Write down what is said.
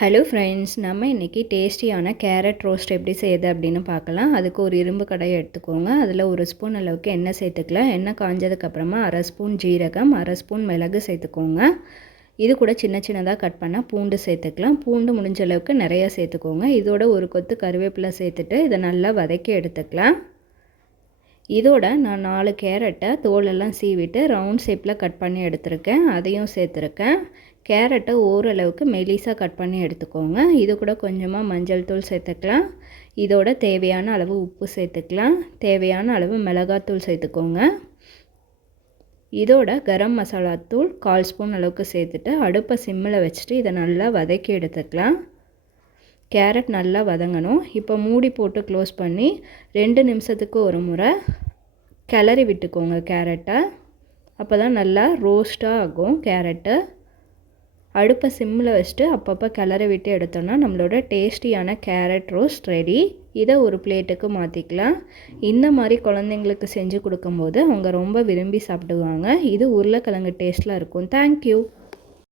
Hello friends நம்ம இன்றைக்கி டேஸ்டியான கேரட் ரோஸ்ட் எப்படி செய்யுது அப்படின்னு பார்க்கலாம். அதுக்கு ஒரு இரும்பு கடையை எடுத்துக்கோங்க. அதில் ஒரு ஸ்பூன் அளவுக்கு எண்ணெய் சேர்த்துக்கலாம். எண்ணெய் காஞ்சதுக்கப்புறமா அரை ஸ்பூன் ஜீரகம் அரை ஸ்பூன் மிளகு சேர்த்துக்கோங்க. இது கூட சின்ன சின்னதாக கட் பண்ணால் பூண்டு சேர்த்துக்கலாம். பூண்டு முடிஞ்ச அளவுக்கு நிறையா சேர்த்துக்கோங்க. இதோட ஒரு கொத்து கருவேப்பிலை சேர்த்துட்டு இதை நல்லா வதக்கி எடுத்துக்கலாம். இதோட நான் நாலு கேரட்டை தோலெல்லாம் சீவிட்டு ரவுண்ட் ஷேப்பில் கட் பண்ணி எடுத்திருக்கேன். அதையும் சேர்த்துருக்கேன். கேரட்டை ஓரளவுக்கு மெலிசாக கட் பண்ணி எடுத்துக்கோங்க. இது கூட கொஞ்சமாக மஞ்சள் தூள் சேர்த்துக்கலாம். இதோட தேவையான அளவு உப்பு சேர்த்துக்கலாம். தேவையான அளவு மிளகாத்தூள் சேர்த்துக்கோங்க. இதோட கரம் மசாலா தூள் கால் ஸ்பூன் அளவுக்கு சேர்த்துட்டு அடுப்பை சிம்மில் வச்சுட்டு இதை நல்லா வதக்கி எடுத்துக்கலாம். கேரட் நல்லா வதங்கணும். இப்போ மூடி போட்டு க்ளோஸ் பண்ணி ரெண்டு நிமிஷத்துக்கு ஒரு முறை கிளறி விட்டுக்கோங்க கேரட்டை. அப்போ தான் நல்லா ரோஸ்ட்டாக ஆகும் கேரட்டு. அடுப்பை சிம்மில் வச்சுட்டு அப்பப்போ கிளற விட்டு எடுத்தோன்னா நம்மளோட டேஸ்டியான கேரட் ரோஸ்ட் ரெடி. இதை ஒரு பிளேட்டுக்கு மாற்றிக்கலாம் இந்த மாதிரி குழந்தைங்களுக்கு செஞ்சு கொடுக்கும்போது அவங்க ரொம்ப விரும்பி சாப்பிடுவாங்க. இது உருளைக்கிழங்கு டேஸ்ட்டில் இருக்கும். தேங்க்யூ